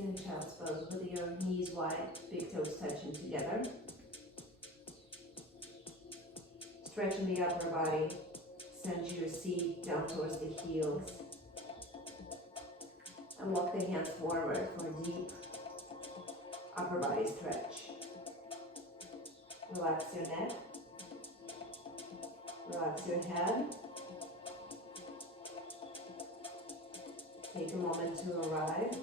floating in child's pose with your knees wide, big toes touching together. Stretching the upper body, send your seat down towards the heels. And walk the hands forward for a deep upper body stretch. Relax your neck. Relax your head. Take a moment to arrive.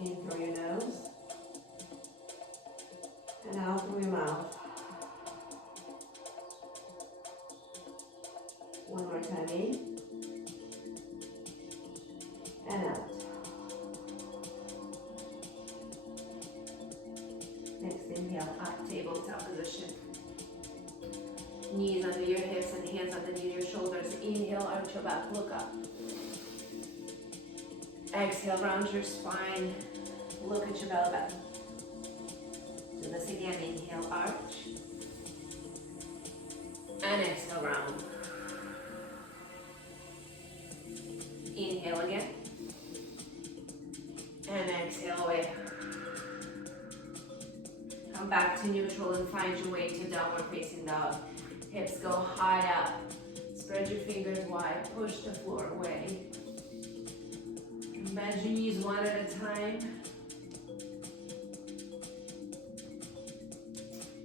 In through your nose. And out through your mouth. One more time in. And out. Next inhale, up, tabletop position. Knees under your hips and hands underneath your shoulders. Inhale, arch your back, look up. Exhale, round your spine, look at your belly button. Do this again, inhale, arch. And exhale, round. Inhale again. And exhale away. Come back to neutral and find your way to downward facing dog. Hips go high up. Spread your fingers wide. Push the floor away. Bend your knees one at a time.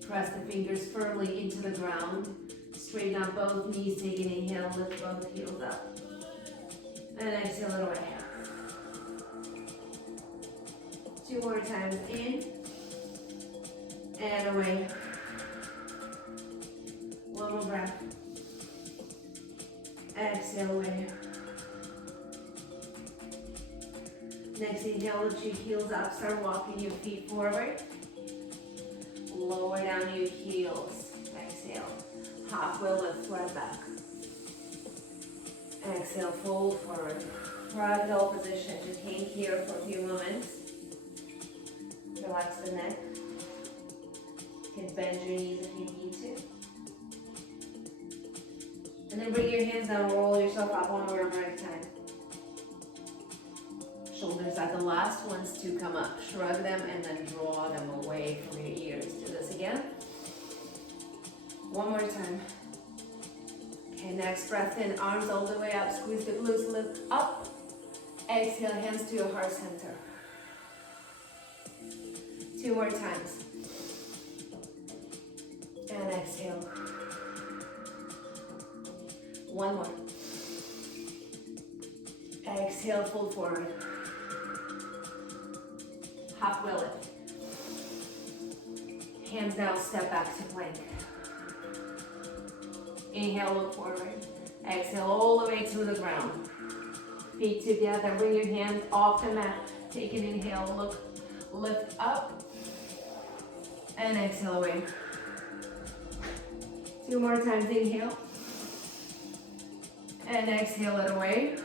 Press the fingers firmly into the ground. Straighten up both knees. Take an inhale. Lift both heels up. And exhale it away. 2 more times in. And away. One more breath. Exhale away. Next inhale, lift your heels up. Start walking your feet forward. Lower down your heels. Exhale. Halfway lift, right back. Exhale, fold forward. Ragdoll position. Just hang here for a few moments. Relax the neck. You can bend your knees if you need to. And then bring your hands down, roll yourself up one arm at a time. Shoulders are the last ones to come up. Shrug them and then draw them away from your ears. Do this again. One more time. Okay, next breath in, arms all the way up, squeeze the glutes, lift up. Exhale, hands to your heart center. 2 more times. And exhale. One more. Exhale, fold forward. Halfway lift. Hands down, step back to plank. Inhale, look forward. Exhale, all the way to the ground. Feet together, bring your hands off the mat. Take an inhale, look, lift up. And exhale away. 2 more times, inhale. And exhale it away.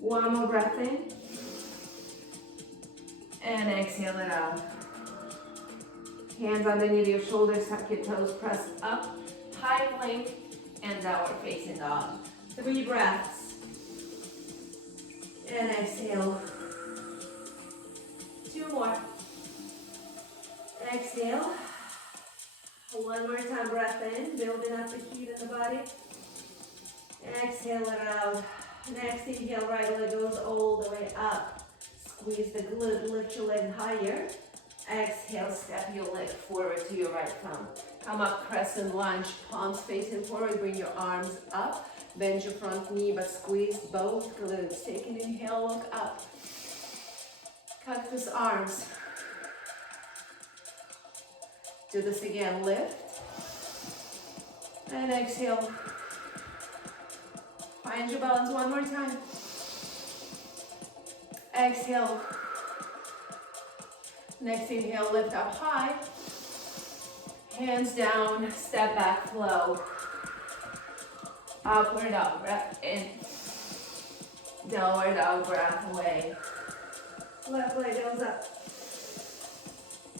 One more breath in. And exhale it out. Hands underneath your shoulders, tuck your toes, press up. High plank and downward facing dog. 3 breaths. And exhale. 2 more. Exhale. 1 more time, breath in, building up the heat in the body. Exhale it out. Next inhale, right leg goes all the way up. Squeeze the glute, lift your leg higher. Exhale, step your leg forward to your right thumb. Come up, crescent lunge, palms facing forward, bring your arms up. Bend your front knee, but squeeze both glutes. Take an inhale, look up. Cactus arms. Do this again, lift. And exhale. Find your balance one more time. Exhale. Next inhale, lift up high. Hands down, step back, flow. Upward dog, breath in. Downward dog, breath away. Left leg goes up.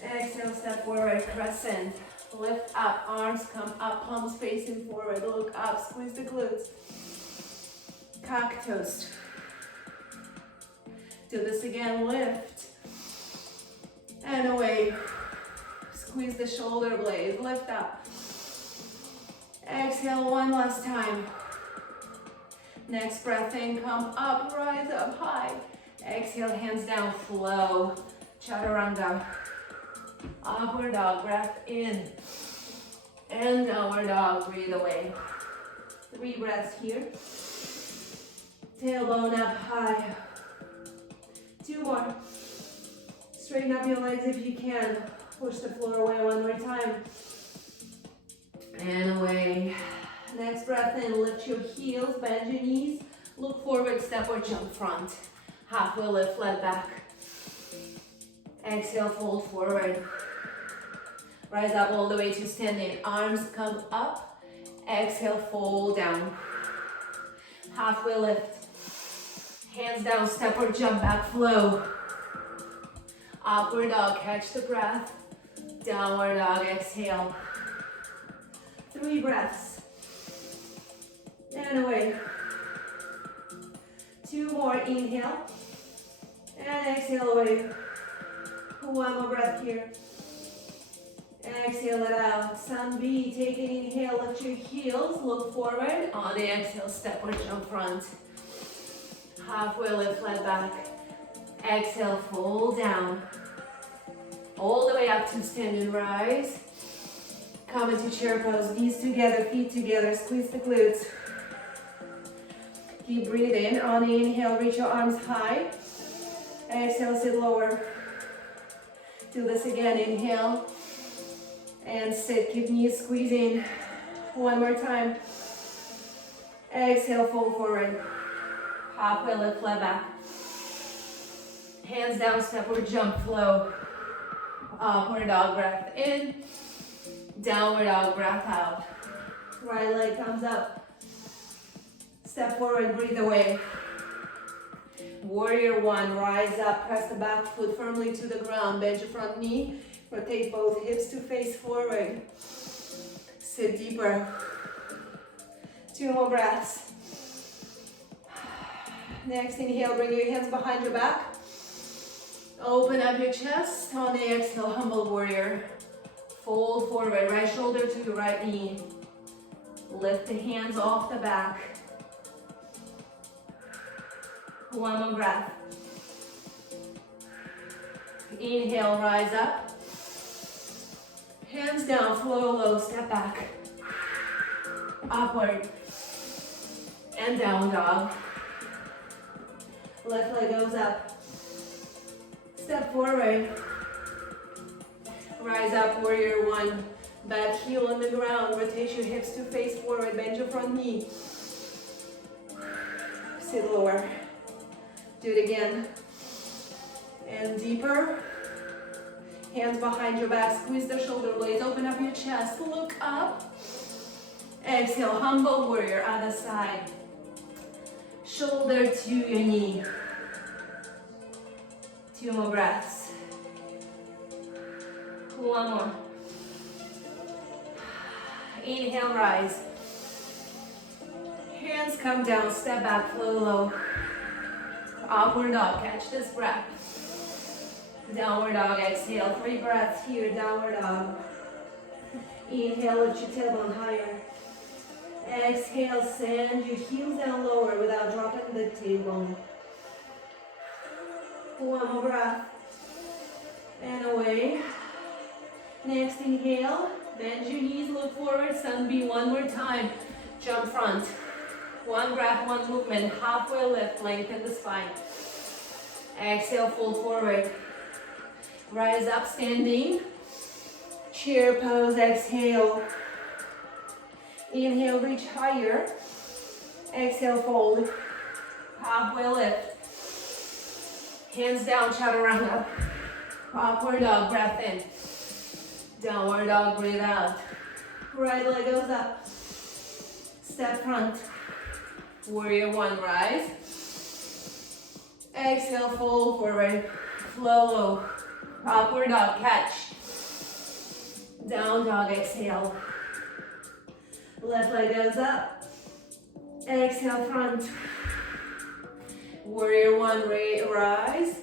Exhale, step forward, crescent. Lift up, arms come up, palms facing forward. Look up, squeeze the glutes. Cactus. Do this again, lift. And away. Squeeze the shoulder blades, lift up. Exhale one last time. Next breath in, come up, rise up high. Exhale, hands down, flow. Chaturanga. Upward dog, breath in. And downward dog, breathe away. 3 breaths here. Tailbone up high. 2 more. Straighten up your legs if you can. Push the floor away one more time. And away. Next breath in, lift your heels, bend your knees. Look forward, step or jump front. Halfway lift, flat back. Exhale, fold forward. Rise up all the way to standing. Arms come up. Exhale, fold down. Halfway lift. Hands down, step or jump back, flow. Upward dog, catch the breath. Downward dog, exhale. 3 breaths. And away. 2 more, inhale. And exhale away. 1 more breath here. Exhale it out. Sun B, take an inhale, lift your heels, look forward. On the exhale, step or jump front. Halfway lift, flat back. Exhale, fold down. All the way up to standing rise. Come into chair pose, knees together, feet together, squeeze the glutes. Keep breathing. On the inhale, reach your arms high. Exhale, sit lower. Do this again, inhale. And sit, keep knees squeezing. 1 more time. Exhale, fold forward. Halfway lift, flat back. Hands down, step or jump, flow. Upward dog, breath in. Downward dog, breath out. Right leg comes up. Step forward, breathe away. Warrior 1, rise up, press the back foot firmly to the ground. Bend your front knee. Rotate both hips to face forward. Sit deeper. 2 more breaths. Next inhale, bring your hands behind your back. Open up your chest. On the exhale, humble warrior. Fold forward, right shoulder to your right knee. Lift the hands off the back. 1 more breath. Inhale, rise up. Hands down, flow low, step back. Upward. And down dog. Left leg goes up. Step forward. Rise up, warrior 1. Back heel on the ground. Rotate your hips to face forward. Bend your front knee. Sit lower. Do it again. And deeper. Hands behind your back. Squeeze the shoulder blades. Open up your chest. Look up. Exhale. Humble warrior. Other side. Shoulder to your knee. 2 more breaths. 1 more. Inhale, rise. Hands come down, step back, flow low. Upward dog, catch this breath. Downward dog, exhale. 3 breaths here, downward dog. Inhale, lift your tailbone higher. Exhale, send your heels down lower without dropping the tailbone. 1 more breath. And away. Next inhale, bend your knees, look forward, sun B 1 more time. Jump front. 1 breath, 1 movement, halfway lift, lengthen the spine. Exhale, fold forward. Rise up, standing. Chair pose, exhale. Inhale, reach higher. Exhale, fold. Halfway lift. Hands down, chaturanga. Upward dog, breath in. Downward dog, breathe out. Right leg goes up. Step front. Warrior 1, rise. Exhale, fold forward. Flow low. Upward dog, catch. Down dog, exhale. Left leg goes up. Exhale, front. Warrior one, rise.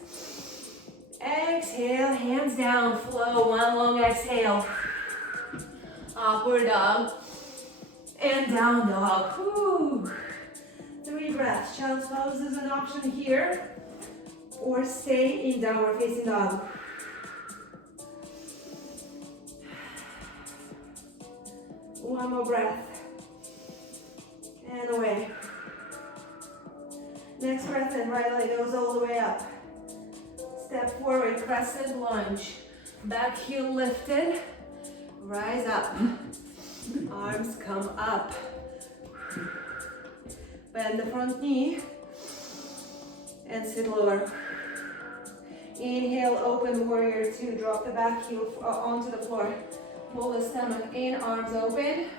Exhale, hands down, flow, one long exhale. Upward dog. And down dog. Whew. 3 breaths. Child's pose is an option here. Or stay in downward facing dog. One more breath. And away. Next breath in, right leg goes all the way up. Step forward, crescent lunge. Back heel lifted. Rise up. Arms come up. Bend the front knee. And sit lower. Inhale, open warrior two. Drop the back heel onto the floor. Pull the stomach in, arms open.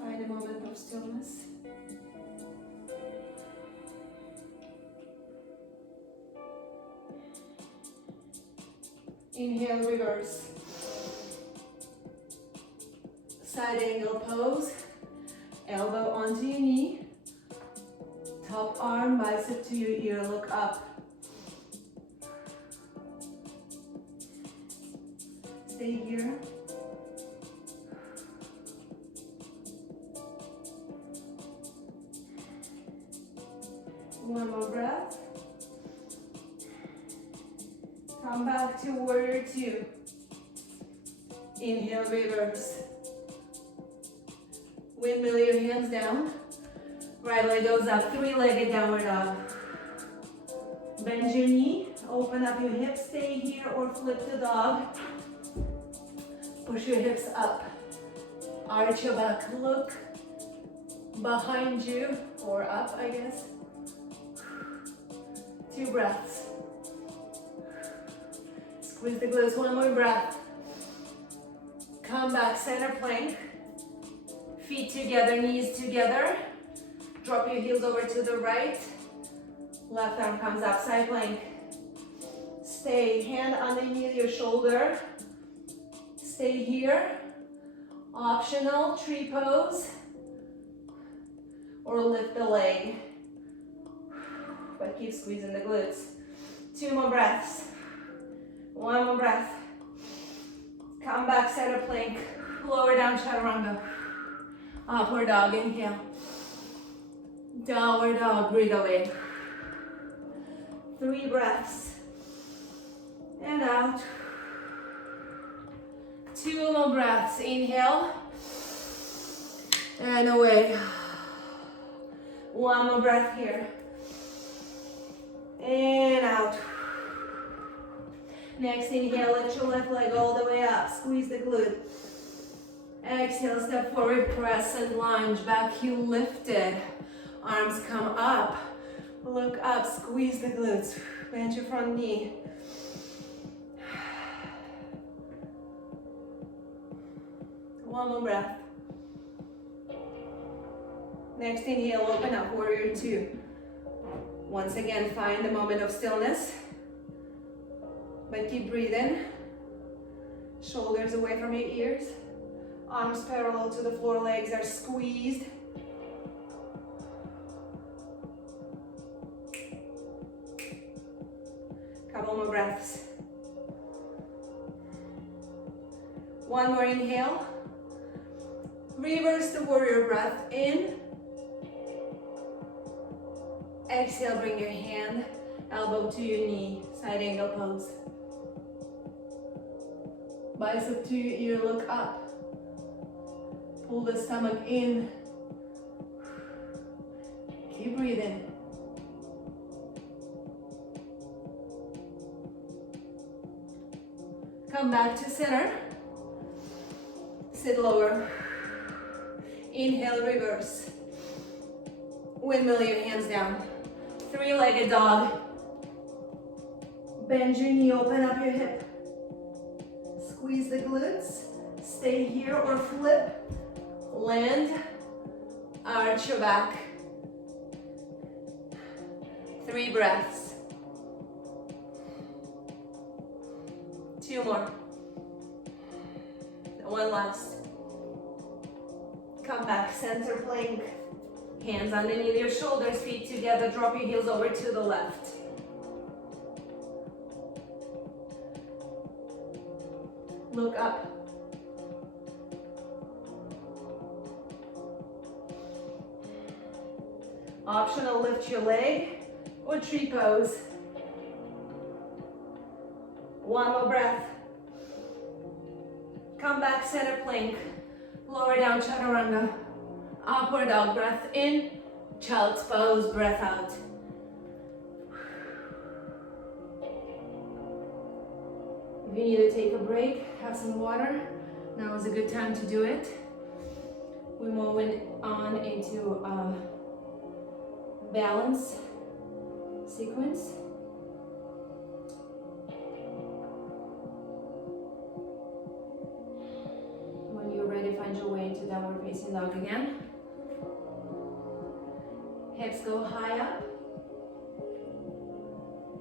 Find a moment of stillness. Inhale, reverse. Side angle pose. Elbow onto your knee. Top arm, bicep to your ear, look up. Stay here. One more breath. Come back to warrior two. Inhale, reverse. Windmill your hands down. Right leg goes up, 3-legged downward dog. Bend your knee, open up your hips, stay here or flip the dog. Push your hips up. Arch your back, look behind you or up, I guess. 2 breaths. Squeeze the glutes, one more breath. Come back, center plank. Feet together, knees together. Drop your heels over to the right. Left arm comes up, side plank. Stay, hand underneath your shoulder. Stay here. Optional, tree pose. Or lift the leg. But keep squeezing the glutes. 2 more breaths. 1 more breath. Come back, center plank. Lower down, chaturanga. Upward dog, inhale. Downward dog, breathe away. 3 breaths. And out. 2 more breaths. Inhale. And away. 1 more breath here. And out. Next inhale, lift your left leg all the way up. Squeeze the glute. Exhale, step forward, crescent lunge. Back heel lifted. Arms come up. Look up, squeeze the glutes. Bend your front knee. One more breath. Next inhale, open up, warrior two. Once again, find a moment of stillness. But keep breathing. Shoulders away from your ears. Arms parallel to the floor, legs are squeezed. Couple more breaths. One more inhale. Reverse the warrior breath in. Exhale, bring your hand, elbow to your knee, side angle pose. Bicep to your ear, look up. Pull the stomach in. Keep breathing. Come back to center. Sit lower. Inhale, reverse. Windmill your hands down. 3-legged dog. Bend your knee, open up your hip. Squeeze the glutes. Stay here or flip. Land. Arch your back. 3 breaths. 2 more. 1 last. Come back, center plank. Hands underneath your shoulders, feet together. Drop your heels over to the left. Look up. Optional, lift your leg or tree pose. One more breath. Come back, center plank. Lower down, chaturanga. Upward dog, breath in. Child's pose, breath out. If you need to take a break, have some water, now is a good time to do it. We're moving on into balance sequence. When you're ready, find your way into downward facing dog again. Hips go high up.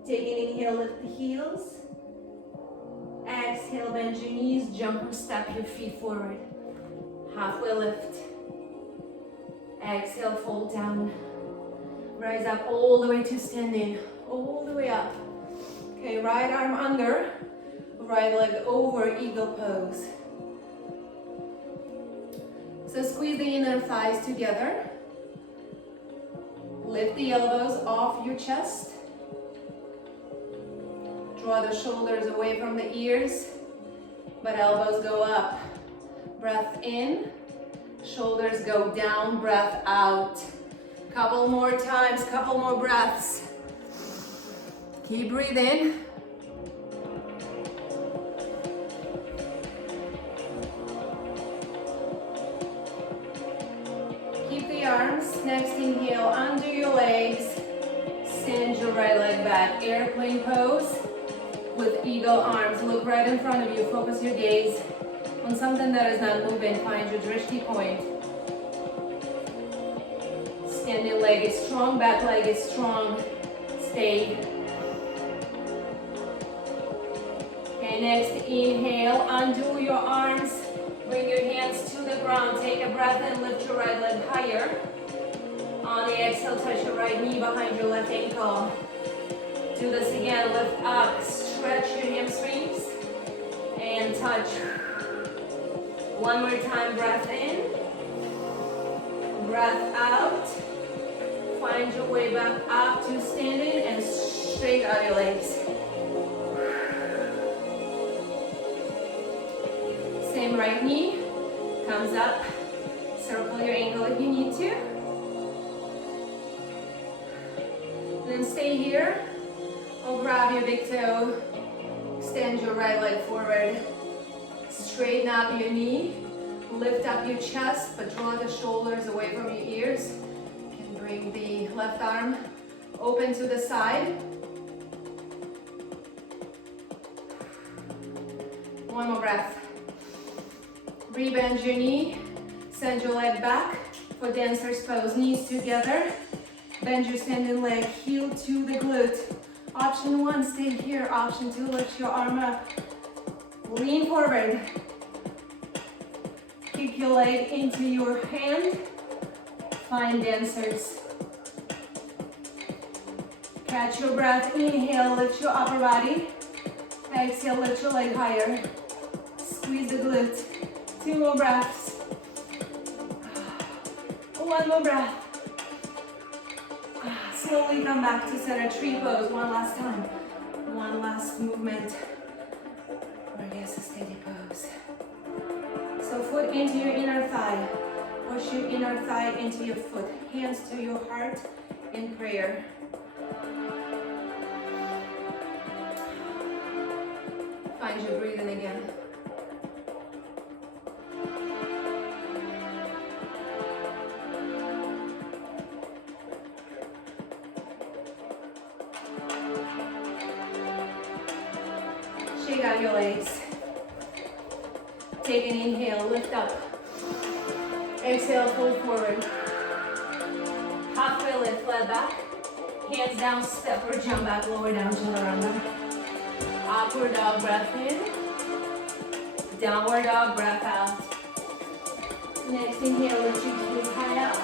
Take an inhale, lift the heels. Exhale, bend your knees, jump or step your feet forward. Halfway lift. Exhale, fold down. Rise up all the way to standing, all the way up. Okay, right arm under, right leg over, eagle pose. So squeeze the inner thighs together. Lift the elbows off your chest. Draw the shoulders away from the ears, but elbows go up. Breath in, shoulders go down, breath out. Couple more times, couple more breaths. Keep breathing. Keep the arms. Next inhale, under your legs. Send your right leg back. Airplane pose with eagle arms. Look right in front of you. Focus your gaze on something that is not moving. Find your drishti point. Standing leg is strong, back leg is strong. Stay. Okay, next inhale, undo your arms. Bring your hands to the ground. Take a breath and lift your right leg higher. On the exhale, touch your right knee behind your left ankle. Do this again, lift up, stretch your hamstrings, and touch. One more time, breath in, breath out. Find your way back up to standing and straight out your legs. Same right knee comes up. Circle your ankle if you need to. Then stay here. Or grab your big toe. Extend your right leg forward. Straighten up your knee. Lift up your chest, but draw the shoulders away from your ears. Bring the left arm open to the side. One more breath. Rebend your knee. Send your leg back for dancer's pose. Knees together. Bend your standing leg. Heel to the glute. Option one, stay here. Option two, lift your arm up. Lean forward. Kick your leg into your hand. Find dancers. Catch your breath. Inhale, lift your upper body. Exhale, lift your leg higher. Squeeze the glute. Two more breaths. One more breath. Slowly come back to center tree pose one last time. One last movement. Or yes, a steady pose. So foot into your inner thigh. Push your inner thigh into your foot. Hands to your heart in prayer. Find your breathing again. Shake out your legs. Take an inhale, lift up. Exhale, fold forward. Halfway lift, flat back. Hands down, step or jump back, lower down, chaturanga. Upward dog, breath in. Downward dog, breath out. Next inhale, lift your feet high up.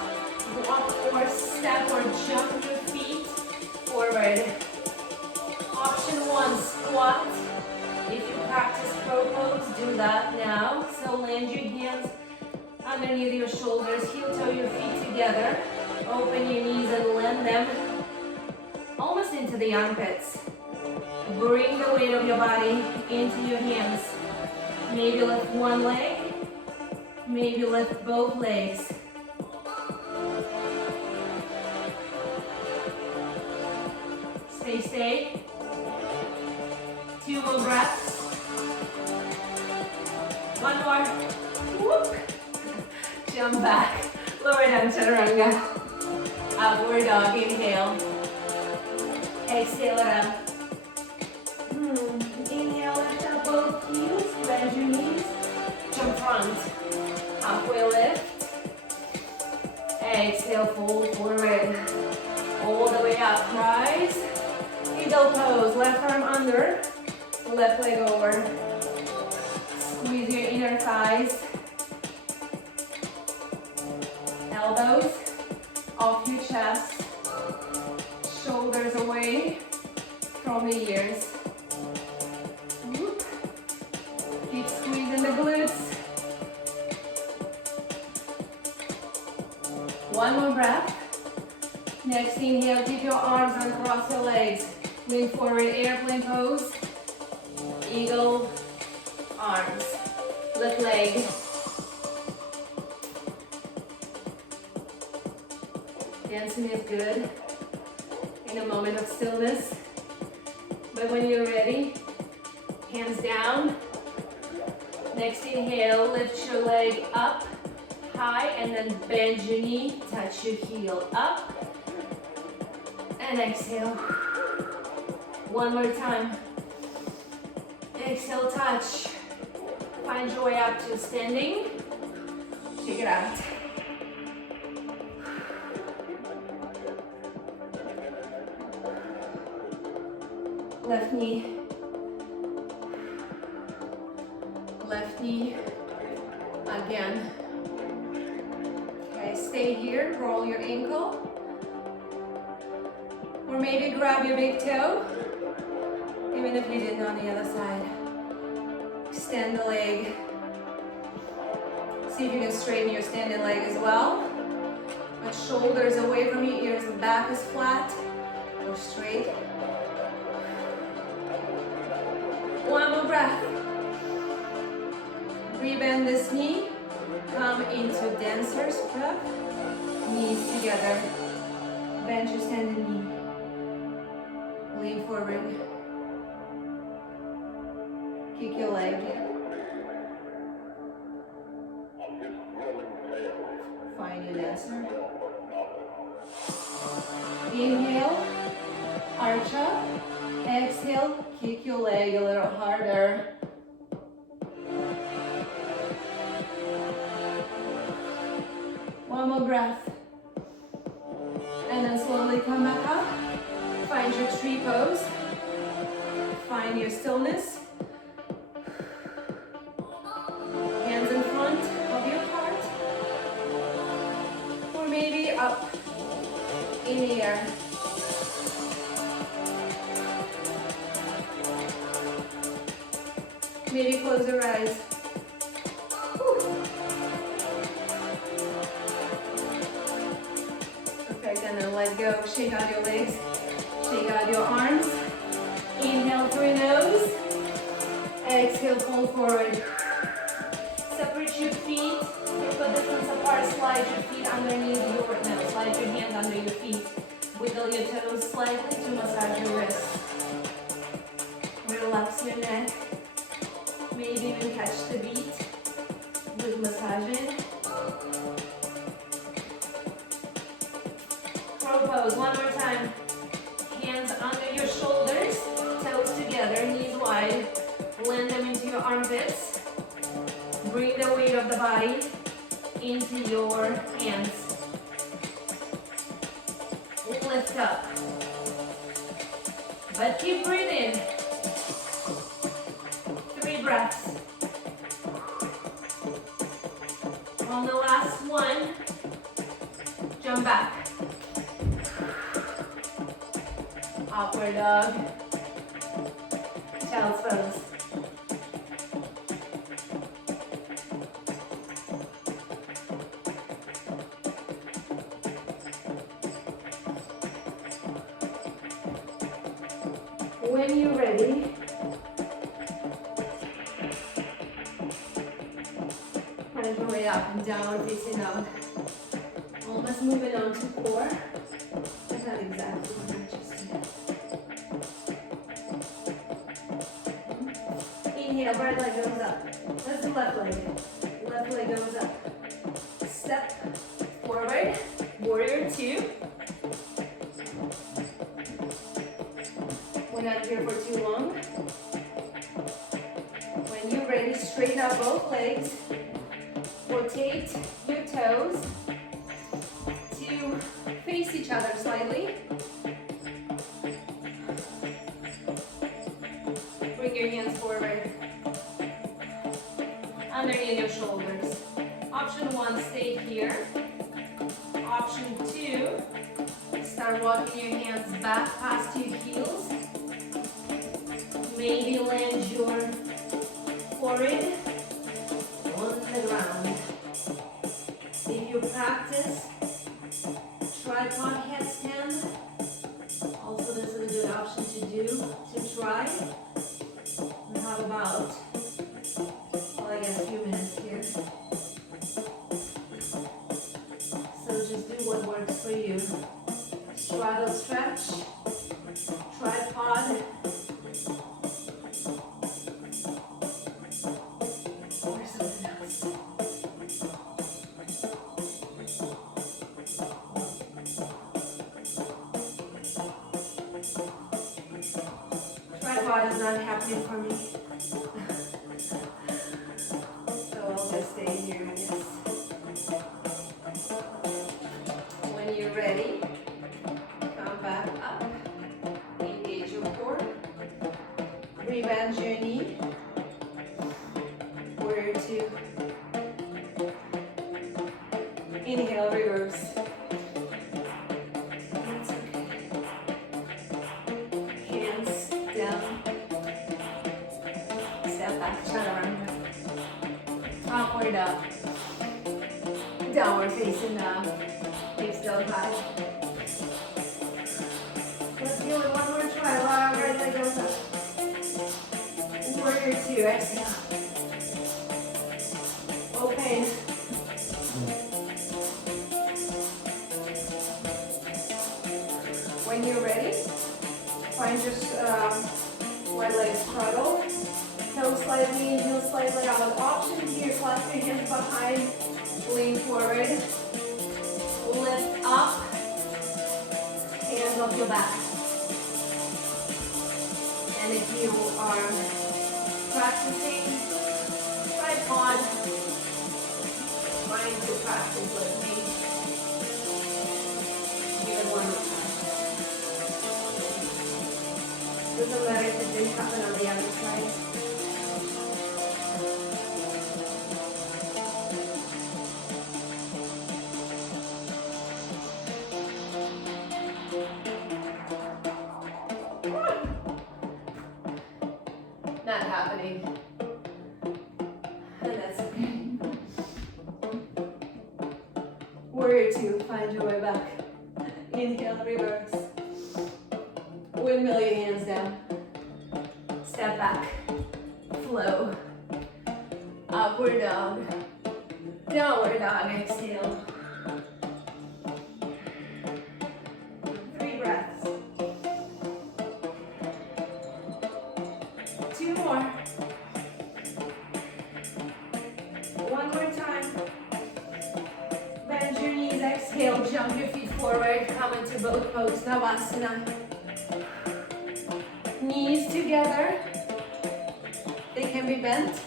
Walk or step or jump your feet forward. Option one, squat. If you practice crow pose, do that now. So land your hands underneath your shoulders, heel toe your feet together. Open your knees and land them almost into the armpits. Bring the weight of your body into your hands. Maybe lift one leg, maybe lift both legs. Stay. 2 more breaths. One more. Whoop. Jump back. Lower down, chaturanga. Upward dog, inhale. Exhale it up. Inhale, lift up both heels, bend your knees. Jump front. Halfway lift. Exhale, fold forward. All the way up, rise. Eagle pose, left arm under, left leg over. Squeeze your inner thighs. Elbows off your chest. Shoulders away from the ears. Whoop. Keep squeezing the glutes. One more breath. Next inhale, keep your arms and cross your legs. Lean forward, airplane pose. Eagle, arms. Lift leg. Dancing is good in a moment of stillness. But when you're ready, hands down. Next inhale, lift your leg up high and then bend your knee, touch your heel up. And exhale. One more time. Exhale, touch. Find your way up to standing. Take it out. Left knee. Left knee. Again. Okay, stay here. Roll your ankle. Or maybe grab your big toe, even if you did on the other side. Extend the leg. See if you can straighten your standing leg as well. But shoulders away from your ears, the back is flat or straight. One more breath. Rebend this knee. Come into dancer's prep. Knees together. Bend your standing knee. Lean forward. Kick your leg. Find your dancer. Inhale, arch up. Exhale, kick your leg a little harder. One more breath. And then slowly come back up. Find your tree pose. Find your stillness. Hands in front of your heart. Or maybe up in the air. Maybe close your eyes. Perfect, and then let go. Shake out your legs. Shake out your arms. Inhale through nose. Exhale, fold forward. Separate your feet. Hip distance apart. Slide your feet underneath your no, slide your hands under your feet. Wiggle your toes slightly to massage your wrists. Relax your neck. Maybe even catch the beat with massaging. Crow pose, one more time. Hands under your shoulders, toes together, knees wide. Blend them into your armpits. Bring the weight of the body into your hands. Lift up. But keep breathing. 3 breaths. On the last one. Jump back. Upward dog. Child's pose. When you're ready, find your way up and downward facing dog. Almost moving on to core. But not exactly what I just did. Inhale, right leg goes up. That's the left leg. Left leg goes up. Step forward. Warrior two. We're not here for too long. When you're ready, straighten out both legs. Rotate your toes to face each other slightly. Bring your hands forward. Underneath your shoulders. Option one, stay here. Option two, start walking your hands back past your heels. Maybe land your forehead on the ground. If you practice tripod headstand, also this is a good option to do, to try. We have about, well, I guess a few minutes here. So just do what works for you. Straddle stretch, tripod. Tripod is not happening for me. So I'll just stay here, I guess. When you're ready, come back up. Engage your core. Rebend your knee. Warrior two. Inhale, reverse. That's okay. Hands down. Step back, chaturanga. Upward dog. Downward facing dog. Hips still high. Let's do it one more try. Right leg goes up. Warrior two, exhale. Open. When you're ready, find your right leg straddle. Toe slightly in, heel slightly out. Option here, clasp your hands behind, lean forward, lift up, hands off your back. And if you are practicing tripod, trying to practice with me, give it one more time. Doesn't matter if it didn't happen on the other side. Not happening. And that's okay. Warrior two, find your way back. Inhale, reverse. Windmill your hands down. Step back. Flow. Upward dog. Downward dog, exhale. 3 breaths. 2 more. One more time. Bend your knees, exhale, jump your feet forward, come into both pose, Navasana. Knees together, they can be bent.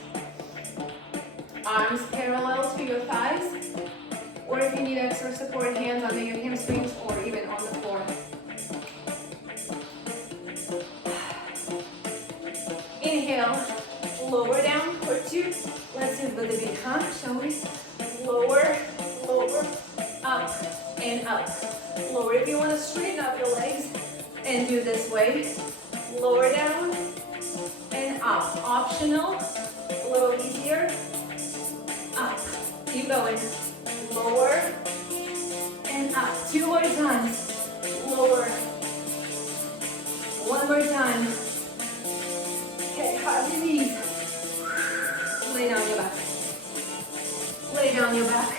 Arms parallel to your thighs, or if you need extra support, hands under your hamstrings or even on the floor. Inhale, lower down for 2. Let's do the big hump, shall we? Lower, lower. lower, up, and up. Lower if you want to straighten up your legs and do this way. Lower down and up. Optional, a little easier. Up. Keep going. Lower and up. 2 more times. Lower. 1 more time. Okay, hug your knees. Lay down your back. Lay down your back.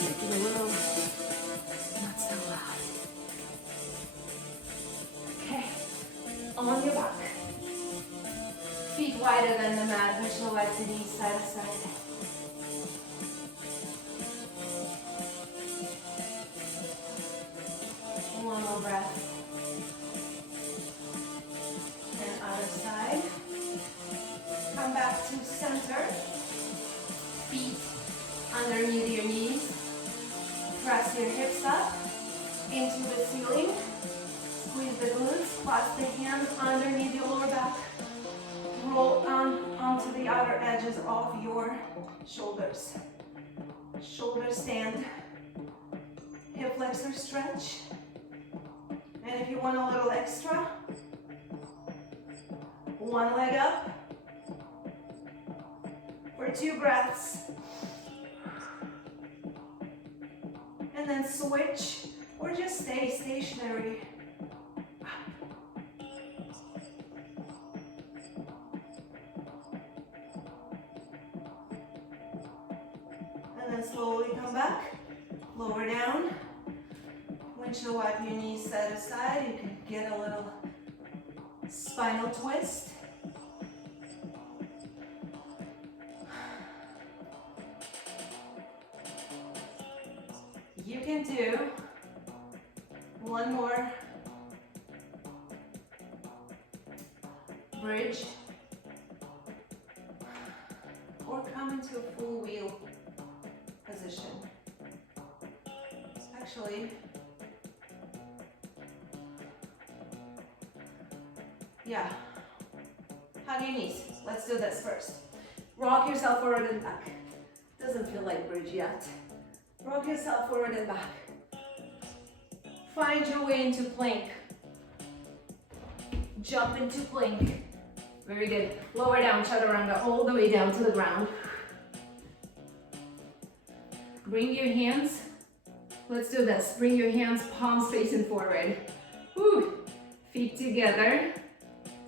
Make it a little, not so loud. Okay, on your back. Feet wider than the mat, which will like the knees side to side. One more breath. And other side. Come back to center. Feet underneath your knees. Press your hips up into the ceiling. Squeeze the glutes. Clasp the hands underneath your lower back. Roll onto the outer edges of your shoulders. Shoulder stand. Hip flexor stretch. And if you want a little extra, one leg up for 2 breaths. And then switch or just stay stationary. And then slowly come back, lower down. Windshield wipe your knees side to side. You can get a little spinal twist. You can do one more bridge or come into a full wheel position. Actually, yeah, hug your knees. Let's do this first. Rock yourself forward and back. Doesn't feel like bridge yet. Rock yourself forward and back. Find your way into plank. Jump into plank. Very good. Lower down, chaturanga, all the way down to the ground. Bring your hands. Let's do this. Bring your hands palms facing forward. Woo. Feet together.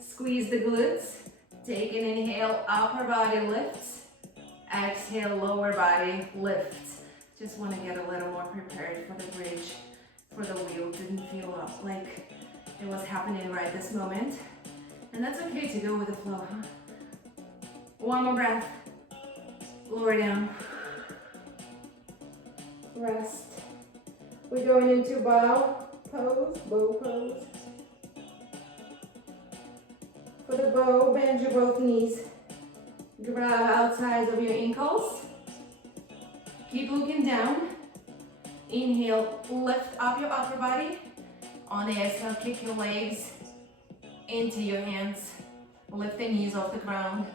Squeeze the glutes. Take an inhale, upper body lifts. Exhale, lower body lifts. Just want to get a little more prepared for the bridge, for the wheel. Didn't feel like it was happening right this moment. And that's okay to go with the flow, huh? One more breath. Lower down. Rest. We're going into bow pose, bow pose. For the bow, bend your both knees. Grab outsides of your ankles. Keep looking down. Inhale, lift up your upper body. On the exhale, kick your legs into your hands. Lift the knees off the ground.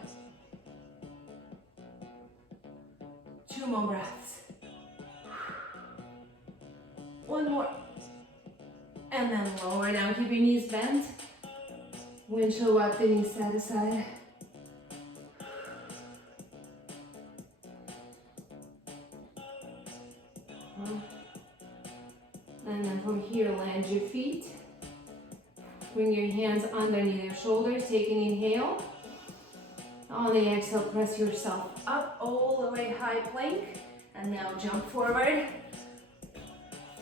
2 more breaths. One more. And then lower down, keep your knees bent. Windshield wipe the knees side to side. And then from here, land your feet. Bring your hands underneath your shoulders. Take an inhale. On the exhale, press yourself up all the way, high plank. And now jump forward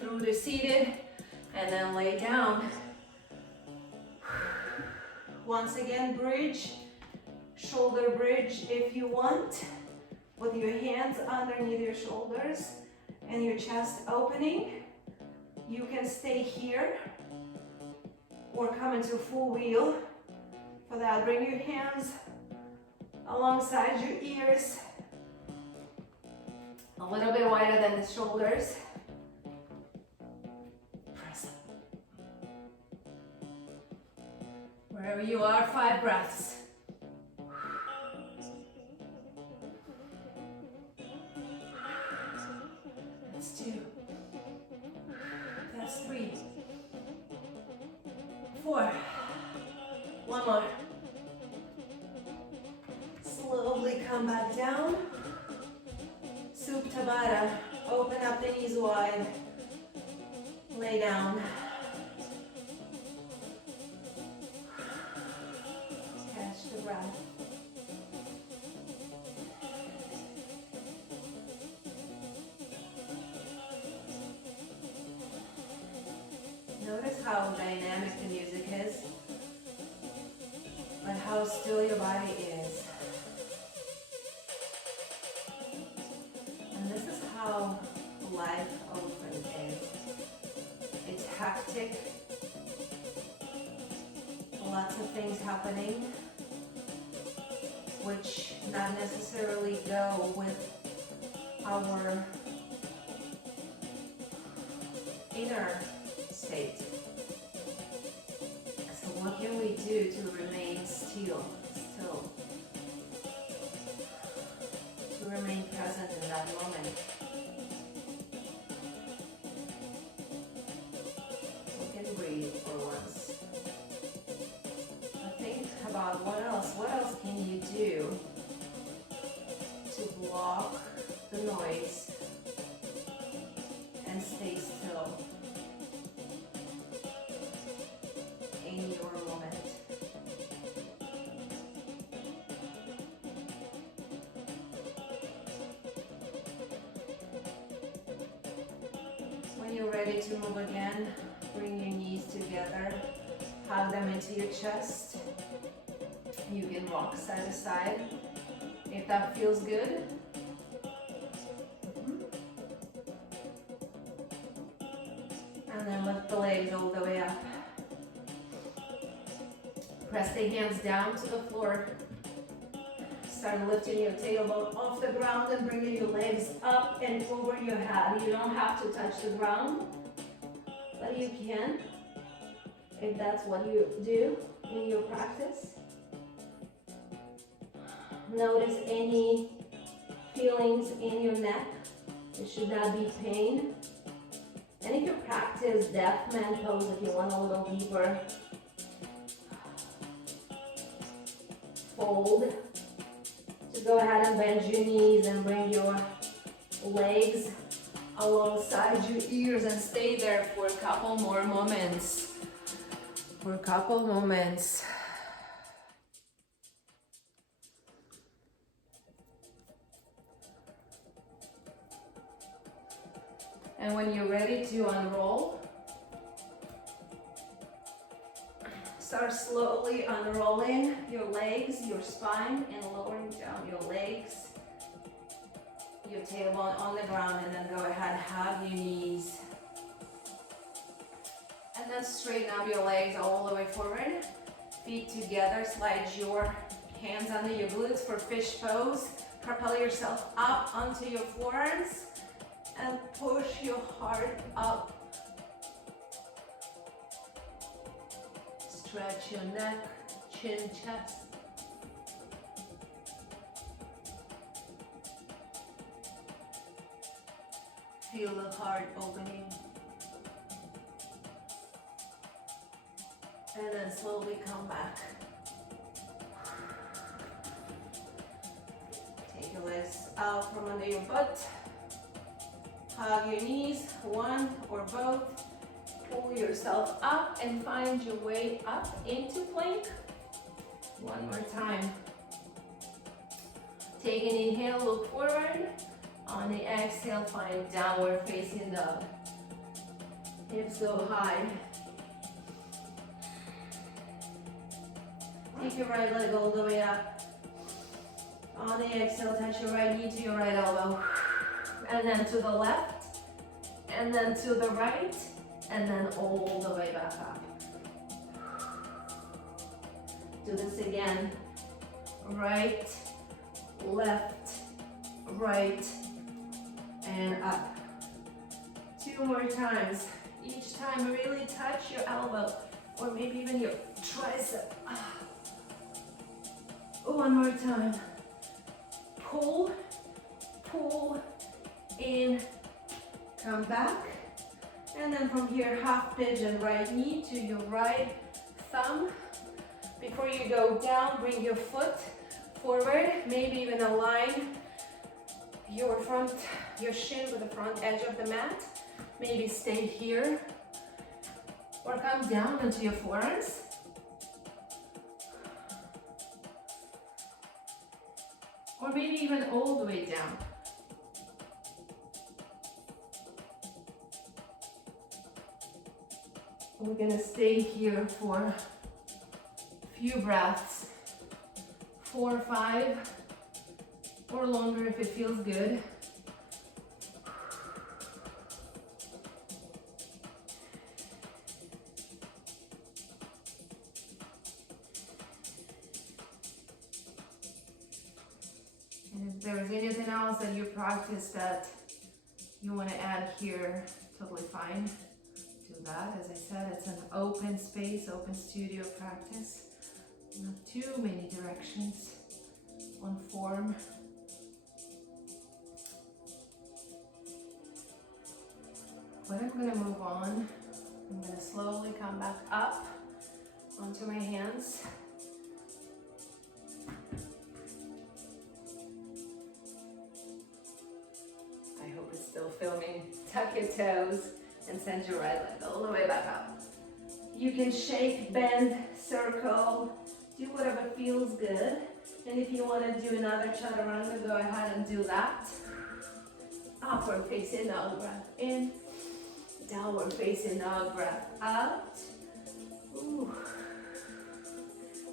through the seated and then lay down. Once again, bridge, shoulder bridge if you want, with your hands underneath your shoulders and your chest opening. You can stay here or come into full wheel. For that, bring your hands alongside your ears, a little bit wider than the shoulders. Press up. Wherever you are, 5 breaths. That's 2. That's 3. 4. One more. Slowly come back down. Supta Baddha. Open up the knees wide. Lay down. Catch the breath. Notice how dynamic the music is, but how still your body is. And this is how life often is. It's hectic, lots of things happening, which not necessarily go with our inner state. So what can we do to remain still, to remain present in that moment? We can breathe for once. But think about what else can you do to block the noise and stay still in your moment. When you're ready to move again, bring your knees together, hug them into your chest. You can rock side to side if that feels good. And then lift the legs all the way up. Press the hands down to the floor. Start lifting your tailbone off the ground and bringing your legs up and over your head. You don't have to touch the ground, but you can if that's what you do in your practice. Notice any feelings in your neck. It should not be pain. And if you practice deaf man pose, if you want a little deeper, fold. Just go ahead and bend your knees and bring your legs alongside your ears and stay there for a couple more moments. And when you're ready to unroll, start slowly unrolling your legs, your spine, and lowering down your legs, your tailbone on the ground, and then go ahead, hug your knees. And then straighten up your legs all the way forward. Feet together, slide your hands under your glutes for fish pose. Propel yourself up onto your forearms and push your heart up. Stretch your neck, chin, chest. Feel the heart opening. And then slowly come back. Take your legs out from under your butt. Hug your knees, one or both. Pull yourself up and find your way up into plank. One more time. Take an inhale, look forward. On the exhale, find downward facing dog. Hips go high. Take your right leg all the way up. On the exhale, touch your right knee to your right elbow. And then to the left. And then to the right. And then all the way back up. Do this again. Right, left, right, and up. 2 more times. Each time really touch your elbow or maybe even your tricep. One more time. Pull, pull, in, Come back. And then from here, half pigeon, right knee to your right thumb. Before you go down, bring your foot forward, maybe even align your shin with the front edge of the mat. Maybe stay here or come down into your forearms. Or maybe even all the way down. We're gonna stay here for a few breaths, 4 or 5, or longer if it feels good. And if there's anything else that you practice that you want to add here, totally fine. Do that. As I said, it's an open space, open studio practice. Not too many directions, one form. But I'm going to move on. I'm going to slowly come back up onto my hands. I hope it's still filming. Tuck your toes and send your right leg all the way back up. You can shake, bend, circle, do whatever feels good. And if you want to do another chaturanga, go ahead and do that. Upward facing dog, breath in. Downward facing dog, breath out. Ooh.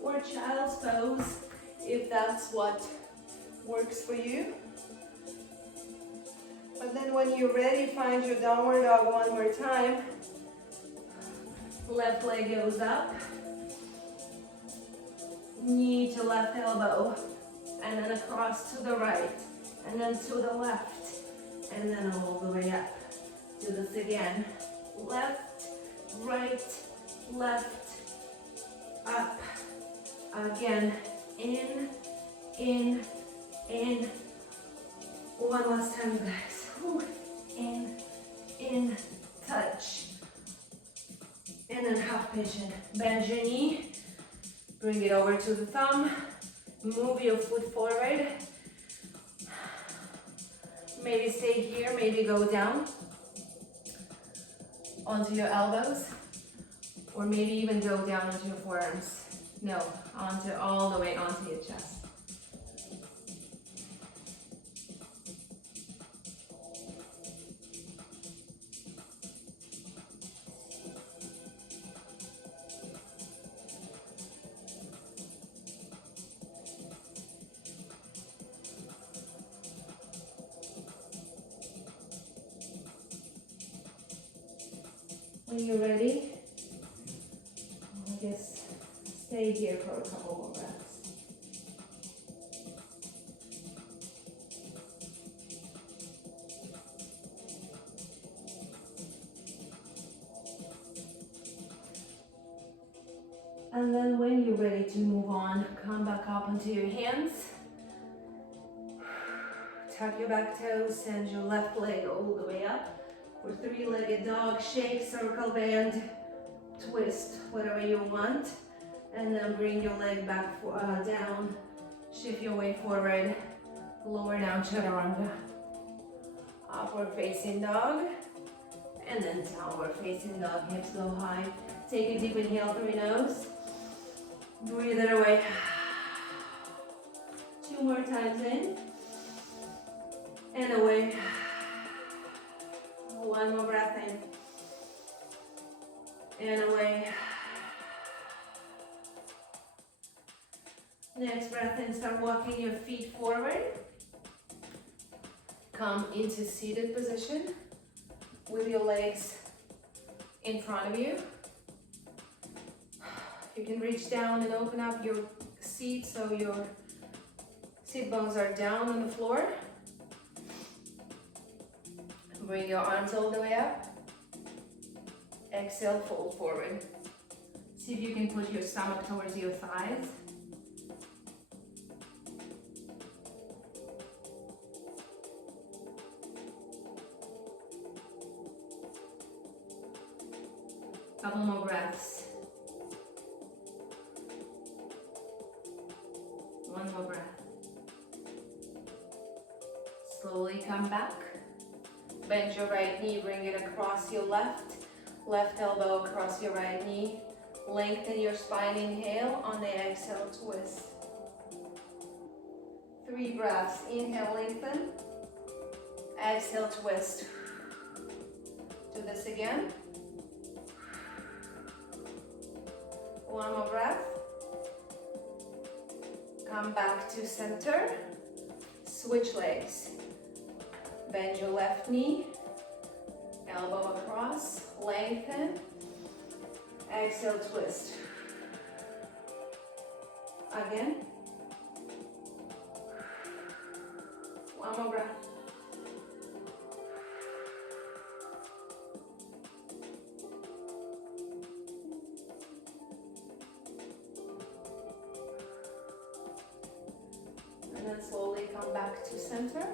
Or child's pose, if that's what works for you. But then when you're ready, find your downward dog one more time. Left leg goes up. Knee to left elbow. And then across to the right. And then to the left. And then all the way up. Do this again. Left, right, left, up. Again. In, in, in. One last time, you guys. In, touch. And then half pigeon. Bend your knee. Bring it over to the thumb. Move your foot forward. Maybe stay here, maybe go down onto your elbows. Or maybe even go down onto your forearms. No, all the way onto your chest. When you're ready, I guess stay here for a couple more breaths. And then when you're ready to move on, come back up onto your hands. Tuck your back toes, send your left leg all the way up. For three-legged dog, shake, circle, bend, twist, whatever you want. And then bring your leg back down. Shift your weight forward. Lower down, chaturanga. Upward facing dog. And then downward facing dog. Hips go high. Take a deep inhale through your nose. Breathe it away. 2 more times in. And away. 1 more breath in. And away. Next breath in, start walking your feet forward. Come into seated position with your legs in front of you. You can reach down and open up your seat so your seat bones are down on the floor. Bring your arms all the way up. Exhale, fold forward. See if you can put your stomach towards your thighs. Couple more breaths. One more breath. Slowly come back. Bend your right knee, bring it across your left. Left elbow across your right knee. Lengthen your spine, inhale. On the exhale, twist. 3 breaths. Inhale, lengthen. Exhale, twist. Do this again. One more breath. Come back to center. Switch legs. Bend your left knee. Elbow across. Lengthen. Exhale, twist. Again. One more breath. And then slowly come back to center.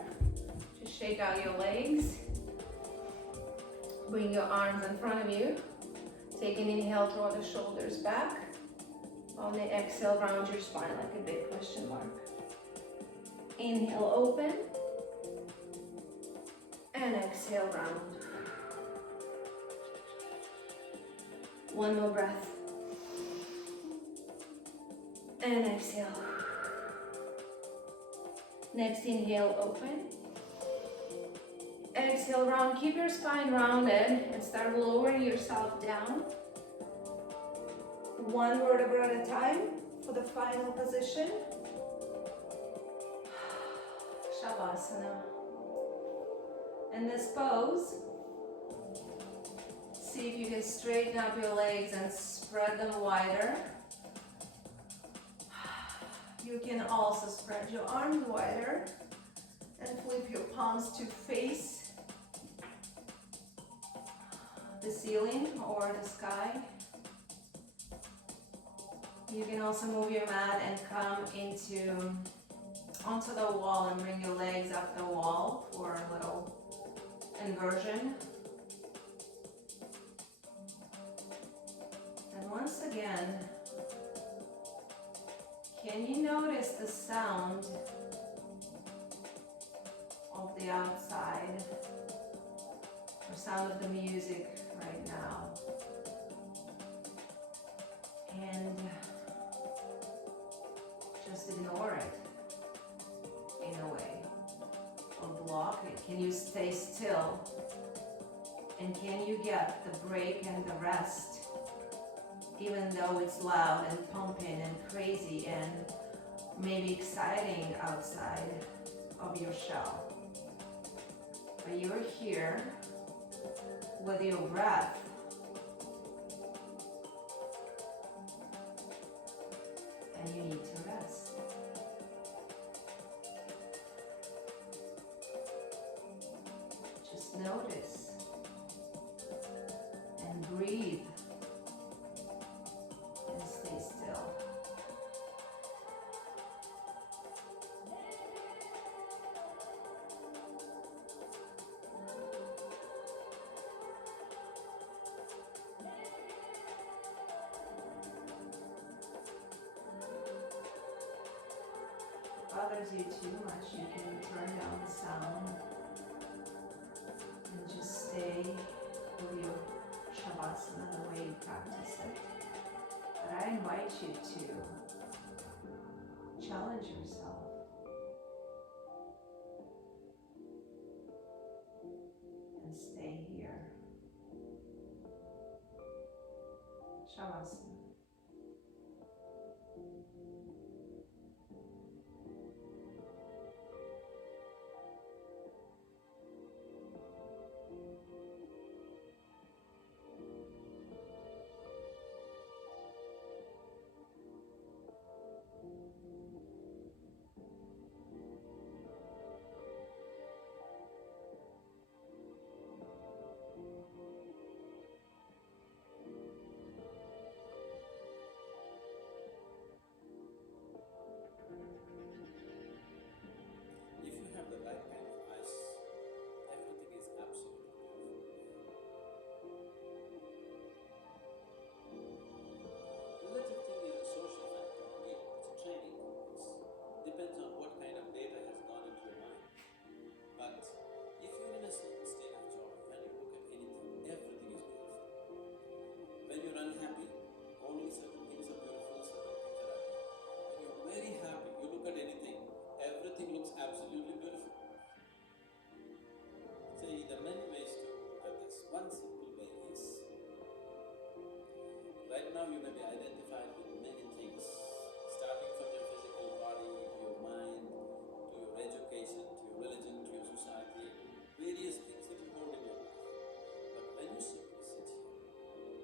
Just shake out your legs. Bring your arms in front of you. Take an inhale, draw the shoulders back. On the exhale, round your spine like a big question mark. Inhale, open. And exhale, round. One more breath. And exhale. Next inhale, open. Exhale, round. Keep your spine rounded and start lowering yourself down. One vertebra at a time for the final position. Shavasana. In this pose, see if you can straighten up your legs and spread them wider. You can also spread your arms wider and flip your palms to face the ceiling or the sky. You can also move your mat and come onto the wall and bring your legs up the wall for a little inversion. And once again, can you notice the sound of the outside, or sound of the music right now? And just ignore it in a way, or block it. Can you stay still? And can you get the break and the rest, even though it's loud and pumping and crazy and maybe exciting outside of your shell? But you're here with your breath. And you need to rest. Just notice and breathe and stay still. Bothers you too much, you can turn down the sound and just stay with your shavasana the way you practice it. But I invite you to challenge yourself and stay here. Shavasana. you may be identified with many things, starting from your physical body, to your mind, to your education, to your religion, to your society, various things that you hold in your life. But when you simply sit here,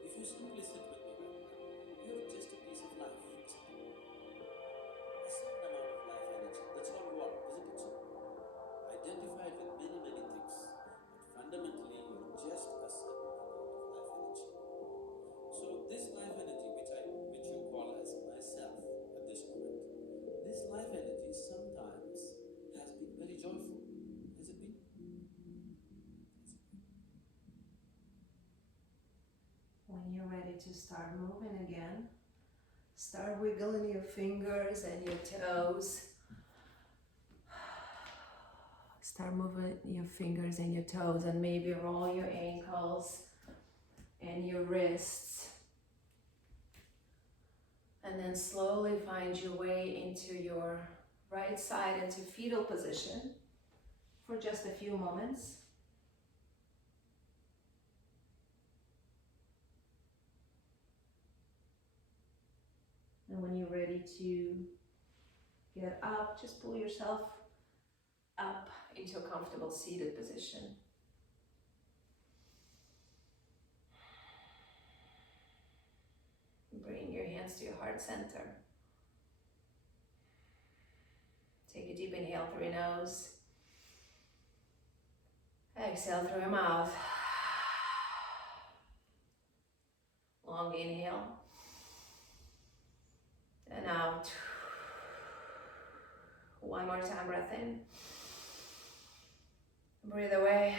if you simply sit with me right now, you're just a piece of life, isn't it? A certain amount of life energy. That's all you are, isn't it so? Identified with many, many things, but fundamentally you're just a certain amount of life energy. So this life energy, which you call as myself at this moment, this life energy sometimes has been very joyful. Has it been? Has it been? When you're ready to start moving again, start wiggling your fingers and your toes. Start moving your fingers and your toes, and maybe roll your ankles and your wrists. And then slowly find your way into your right side into fetal position for just a few moments. And when you're ready to get up, just pull yourself up into a comfortable seated position. Bring your hands to your heart center. Take a deep inhale through your nose. Exhale through your mouth. Long inhale. And out. One more time, breath in. Breathe away.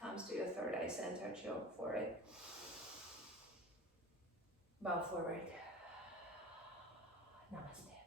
Thumbs to your third eye center, choke for it. Bow forward. Namaste.